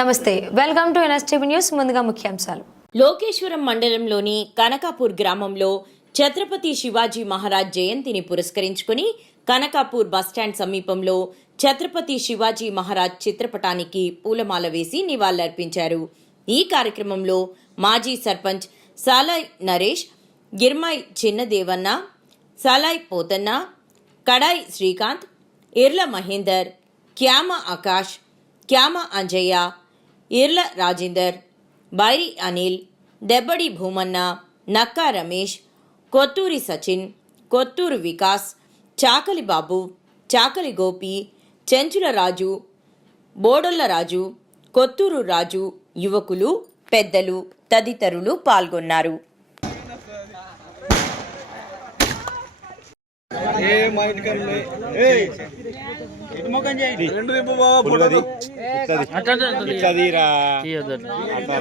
నమస్తే, welcome to NSTV news. ముందుగా ముఖ్యాంశాలు. లోకేశ్వరం మండలంలోని కనకాపూర్ గ్రామంలో ఛత్రపతి శివాజీ మహారాజ్ జయంతిని పురస్కరించుకుని కనకాపూర్ బస్టాండ్ సమీపంలో ఛత్రపతి శివాజీ మహారాజ్ చిత్రపటానికి పూలమాల వేసి నివాళులర్పించారు. ఈ కార్యక్రమంలో మాజీ సర్పంచ్ సాలాయ్ నరేష్, గిర్మాయ్ చిన్నదేవన్న, సాలాయ్ పోతన్న, కడాయ్ శ్రీకాంత్, ఇర్ల మహేందర్, క్యామ ఆకాష్, క్యామ అంజయ్య, ఇర్ల రాజేందర్, బైరి అనిల్, దెబ్బడి భూమన్న, నక్కా రమేష్, కొత్తూరి సచిన్, కొత్తూరు వికాస్, చాకలి బాబు, చాకలి గోపి, చెంచుల రాజు, బోడొల్ల రాజు, కొత్తూరు రాజు, యువకులు, పెద్దలు తదితరులు పాల్గొన్నారు.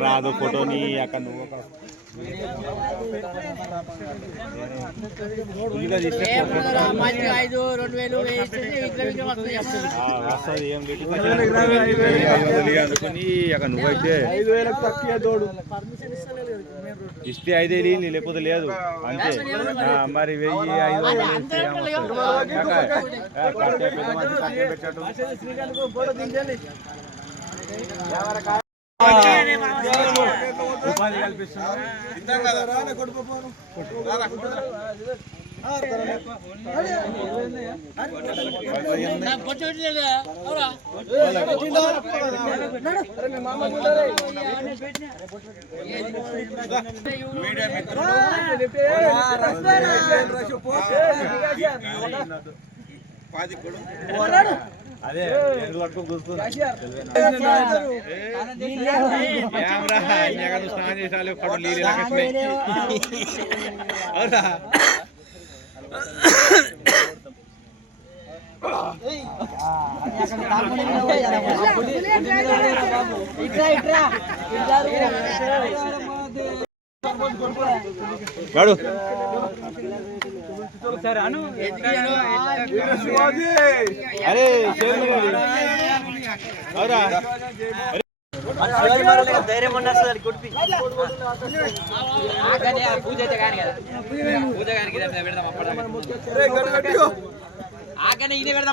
రాదు ఫోటోని అక్కడ వస్తుంది. ఏం అనుకుని అక్కడ నువ్వైతే 5,000 తక్కువ తోడు ఇస్తే 5,000 లేకపోతే లేదు అంతే. మరి 1,000 ఉపాధి కల్పిస్తున్నారు. అదే స్నానం చేసాలి వాడు అరే ధైర్యం పూజ అయితే కానీ కదా, పూజ కానీ పెడదాం.